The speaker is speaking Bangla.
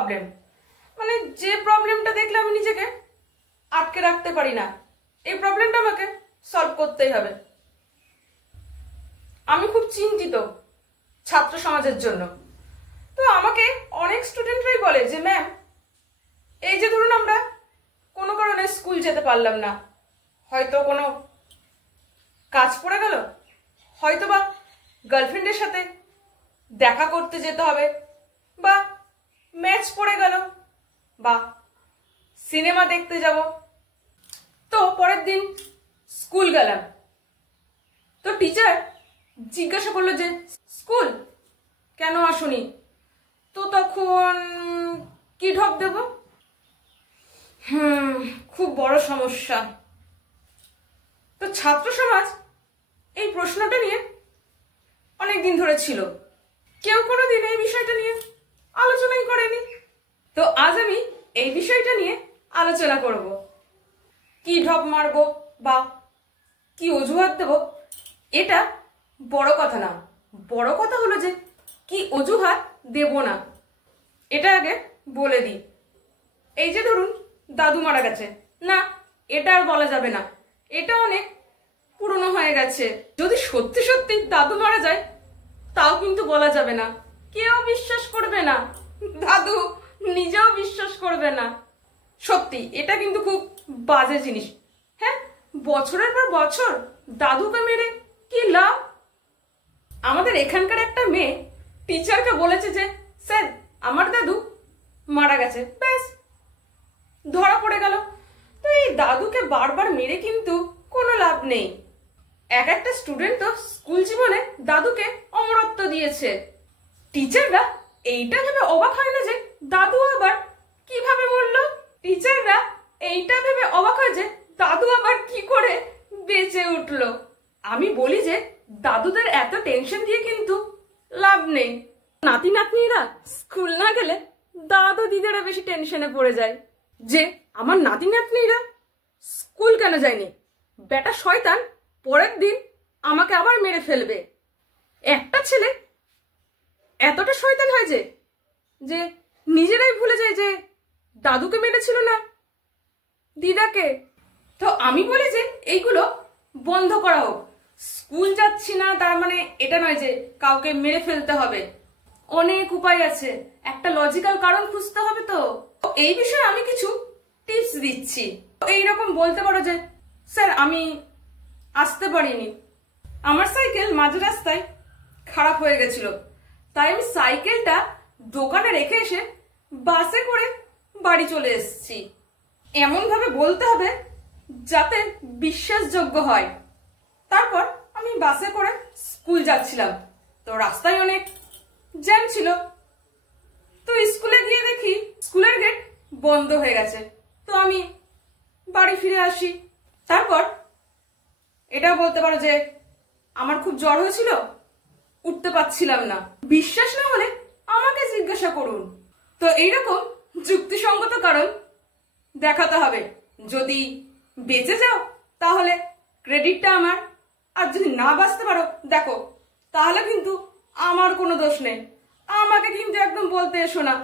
প্রবলেম, মানে যে প্রবলেমটা দেখলে আমি নিজেকে আটকে রাখতে পারি না, এই প্রবলেমটা আমাকে সলভ করতেই হবে। আমি খুব চিন্তিত ছাত্র সমাজের জন্য। তো আমাকে অনেক স্টুডেন্টরাই বলে যে ম্যাম, এই যে ধরুন আমরা কোনো কারণে স্কুল যেতে পারলাম না, হয়তো কোনো কাজ পড়ে গেল, হয়তো বা গার্লফ্রেন্ডের সাথে দেখা করতে যেতে হবে, বা ম্যাচ পড়ে গেল, বা সিনেমা দেখতে যাব, তো পরের দিন স্কুল গেলাম, তো টিচার জিজ্ঞাসা করলো যে স্কুল কেন আসোনি? তো তখন কি ঢপ দেব? খুব বড় সমস্যা। তো ছাত্র সমাজ এই প্রশ্নটা নিয়ে অনেক দিন ধরে ছিল, কেউ কোনোদিন এই বিষয়টা নিয়ে আলোচনাই করেনি। তো আজ আমি এই বিষয়টা নিয়ে আলোচনা করব। কি ঢপ মারবো বা কি অজুহাত দেব, এটা বড় কথা না। বড় কথা হলো যে কি অজুহাত দেব না, এটা আগে বলে দিই। এই যে ধরুন দাদু মারা গেছে, না এটা আর বলা যাবে না, এটা অনেক পুরনো হয়ে গেছে। যদি সত্যি সত্যি দাদু মারা যায় তাও কিন্তু বলা যাবে না, কেউ বিশ্বাস করবে না, দাদু নিজেও বিশ্বাস করবে না। সত্যি এটা কিন্তু খুব বাজে জিনিস। হ্যাঁ, বছরের পর বছর দাদুকে মেরে কি লাভ? আমাদের এখানকার একটা মেয়ে টিচারকে বলেছে যে স্যার আমার দাদু মারা গেছে, ব্যাস ধরা পড়ে গেল। তো এই দাদুকে বারবার মেরে কিন্তু কোনো লাভ নেই। এক একটা স্টুডেন্ট তো স্কুল জীবনে দাদুকে অমরত্ব দিয়েছে। টিচাররা এইটা ভেবে অবাক হয় না যে দাদু আবার কিভাবে মরলো? টিচাররা এইটা ভেবে অবাক হয় যে দাদু আবার কি করে বেঁচে উঠলো। আমি বলি যে দাদুদের এত টেনশন দিয়ে কিন্তু লাভ নেই। নাতি নাতনিরা স্কুল না গেলে দাদু দিদারা বেশি টেনশনে পড়ে যায় যে আমার নাতি নাতনিরা স্কুল কেন যায়নি, বেটা শয়তান পরের দিন আমাকে আবার মেরে ফেলবে। একটা ছেলে এতটা শয়তান হয় যে নিজেরাই ভুলে যায় যে দাদুকে মেরেছিল না দিদাকে। তো আমি বলি যে এইগুলো বন্ধ করা হোক। স্কুল যাচ্ছি না তার মানে এটা নয় যে কাউকে মেরে ফেলতে হবে, অনেক উপায় আছে, একটা লজিক্যাল কারণ খুঁজতে হবে। তো এই বিষয়ে আমি কিছু টিপস দিচ্ছি। এইরকম বলতে পারো যে স্যার আমি আসতে পারিনি, আমার সাইকেল মাঝ রাস্তায় খারাপ হয়ে গেছিল, তাই আমি সাইকেলটা দোকানে রেখে এসে বাসে করে বাড়ি চলে এসেছি। এমন ভাবে বলতে হবে যাতে বিশ্বাসযোগ্য হয়। তারপর আমি বাসে করে স্কুল যাচ্ছিলাম, তো রাস্তায় অনেক জ্যাম ছিল, তো স্কুলে গিয়ে দেখি স্কুলের গেট বন্ধ হয়ে গেছে, তো আমি বাড়ি ফিরে আসি। তারপর এটাও বলতে পারো যে আমার খুব জ্বর হয়েছিল, উঠতে পারছিলাম না, বিশ্বাস না হলে আমাকে জিজ্ঞাসা করুন। তো এইরকম যুক্তিসঙ্গত কারণ দেখাতে হবে। যদি বেঁচে যাও তাহলে ক্রেডিটটা আমার, আর যদি না বাঁচতে পারো দেখো তাহলে কিন্তু আমার কোনো দোষ নেই, আমাকে কিন্তু একদম বলতে এসো না।